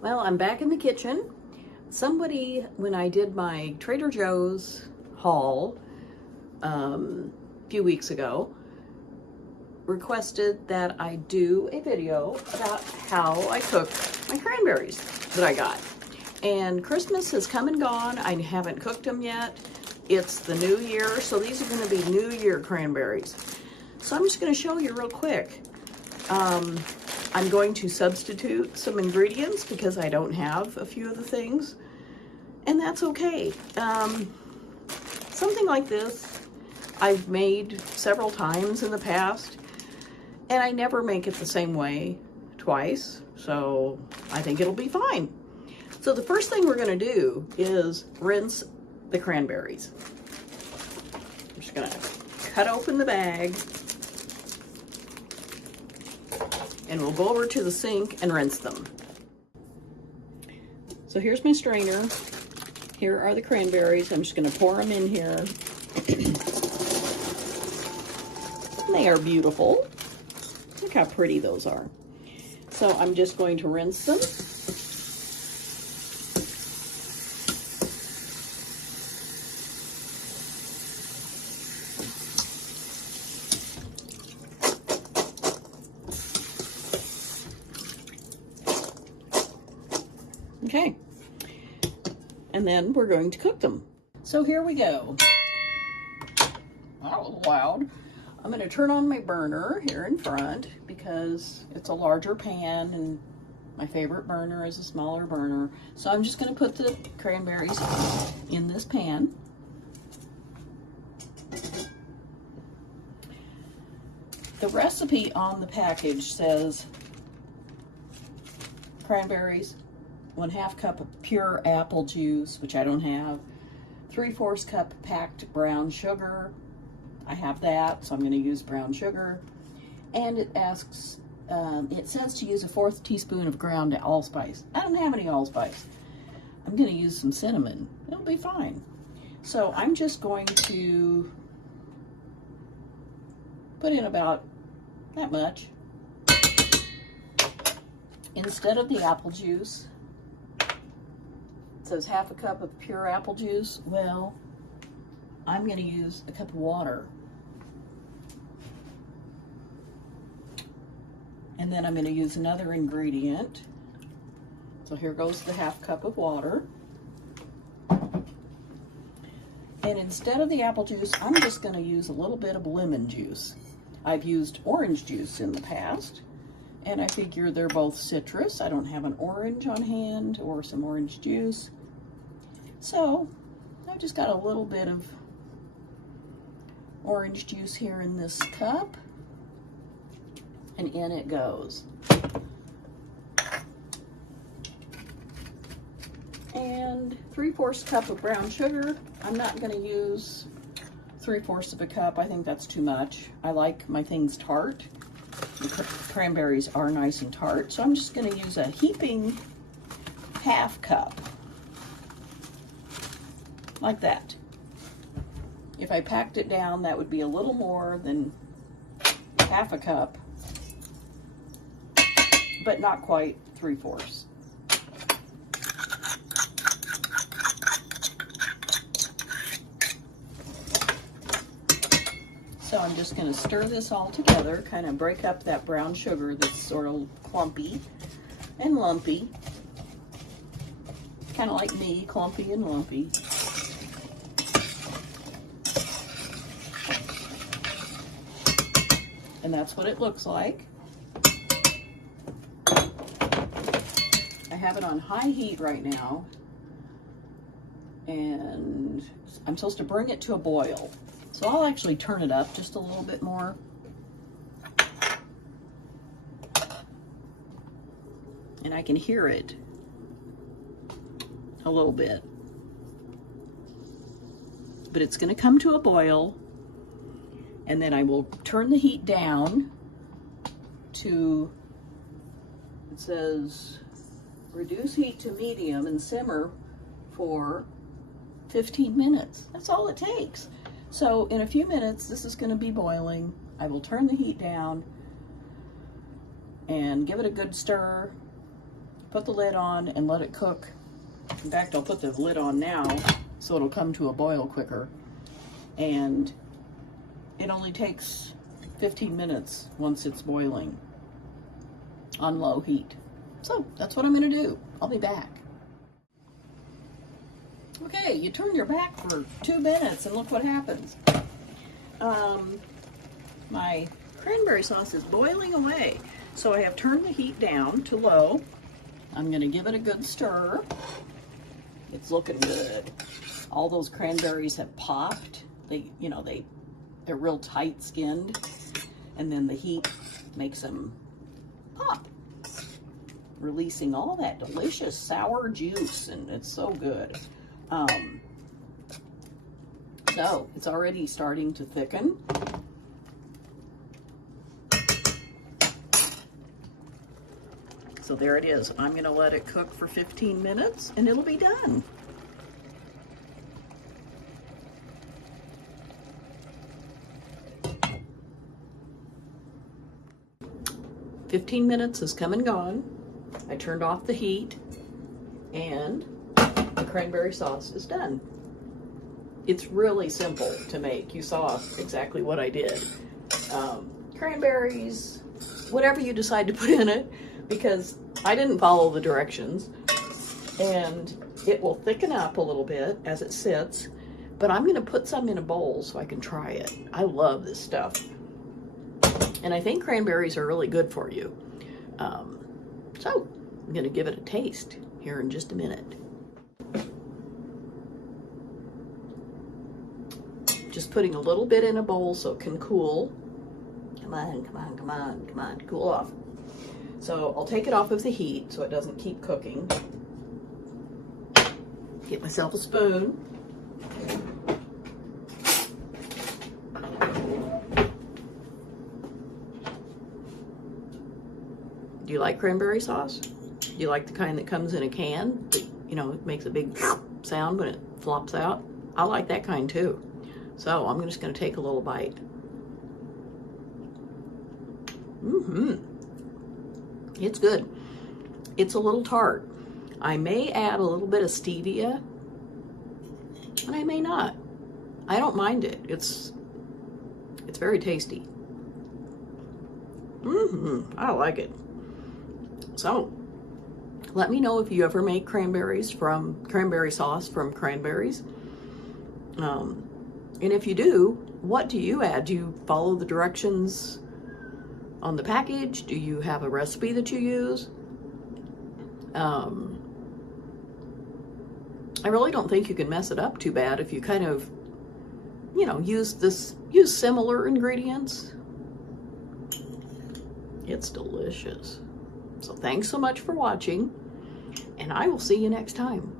Well, I'm back in the kitchen. Somebody, when I did my Trader Joe's haul a few weeks ago, requested that I do a video about how I cook my cranberries that I got. And Christmas has come and gone. I haven't cooked them yet. It's the new year, so these are going to be New Year cranberries. So I'm just going to show you real quick. I'm going to substitute some ingredients because I don't have a few of the things, and that's okay. Something like this I've made several times in the past, and I never make it the same way twice, so I think it'll be fine. So the first thing we're going to do is rinse the cranberries. I'm just going to cut open the bag, and we'll go over to the sink and rinse them. So here's my strainer. Here are the cranberries. I'm just going to pour them in here. They are beautiful. Look how pretty those are. So I'm just going to rinse them. Okay, and then we're going to cook them. So here we go. That was loud. I'm going to turn on my burner here in front because it's a larger pan and my favorite burner is a smaller burner. So I'm just going to put the cranberries in this pan. The recipe on the package says cranberries, 1/2 cup of pure apple juice, which I don't have, 3/4 cup packed brown sugar. I have that, so I'm going to use brown sugar. And it asks, it says to use 1/4 teaspoon of ground allspice. I don't have any allspice. I'm going to use some cinnamon. It'll be fine. So I'm just going to put in about that much. Instead of the apple juice, says 1/2 cup of pure apple juice. Well, I'm going to use a cup of water. And then I'm going to use another ingredient. So here goes the 1/2 cup of water. And instead of the apple juice, I'm just going to use a little bit of lemon juice. I've used orange juice in the past, and I figure they're both citrus. I don't have an orange on hand or some orange juice. So I've just got a little bit of orange juice here in this cup, and in it goes. And 3/4 cup of brown sugar. I'm not going to use 3/4 of a cup. I think that's too much. I like my things tart. The cranberries are nice and tart, so I'm just going to use a heaping 1/2 cup. Like that. If I packed it down, that would be a little more than 1/2 cup, but not quite 3/4. So I'm just going to stir this all together, kind of break up that brown sugar that's sort of clumpy and lumpy. Kind of like me, clumpy and lumpy. And that's what it looks like. I have it on high heat right now, and I'm supposed to bring it to a boil. So I'll actually turn it up just a little bit more. And I can hear it a little bit. But it's going to come to a boil, and then I will turn the heat down to, it says, reduce heat to medium and simmer for 15 minutes. That's all it takes. So in a few minutes, this is going to be boiling. I will turn the heat down and give it a good stir, put the lid on and let it cook. In fact, I'll put the lid on now so it'll come to a boil quicker. And it only takes 15 minutes once it's boiling on low heat. So that's what I'm gonna do. I'll be back. Okay, you turn your back for 2 minutes and look what happens. My cranberry sauce is boiling away. So I have turned the heat down to low. I'm gonna give it a good stir. It's looking good. All those cranberries have popped. They're real tight skinned. And then the heat makes them pop, releasing all that delicious sour juice, and it's so good. So it's already starting to thicken. So there it is. I'm gonna let it cook for 15 minutes and it'll be done. "15 minutes has come and gone. I turned off the heat and the cranberry sauce is done. It's really simple to make. You saw exactly what I did. Cranberries, whatever you decide to put in it, because I didn't follow the directions, and it will thicken up a little bit as it sits, but I'm gonna put some in a bowl so I can try it. I love this stuff. And I think cranberries are really good for you. So I'm gonna give it a taste here in just a minute. Just putting a little bit in a bowl so it can cool. Come on, come on, come on, come on, cool off. So I'll take it off of the heat so it doesn't keep cooking. Get myself a spoon. Do you like cranberry sauce? Do you like the kind that comes in a can? That, it makes a big sound when it flops out. I like that kind too. So I'm just gonna take a little bite. It's good. It's a little tart. I may add a little bit of stevia, and I may not. I don't mind it. It's very tasty. I like it. So let me know if you ever make cranberry sauce from cranberries. And if you do, what do you add? Do you follow the directions on the package? Do you have a recipe that you use? I really don't think you can mess it up too bad if you kind of, use similar ingredients. It's delicious. So thanks so much for watching, and I will see you next time.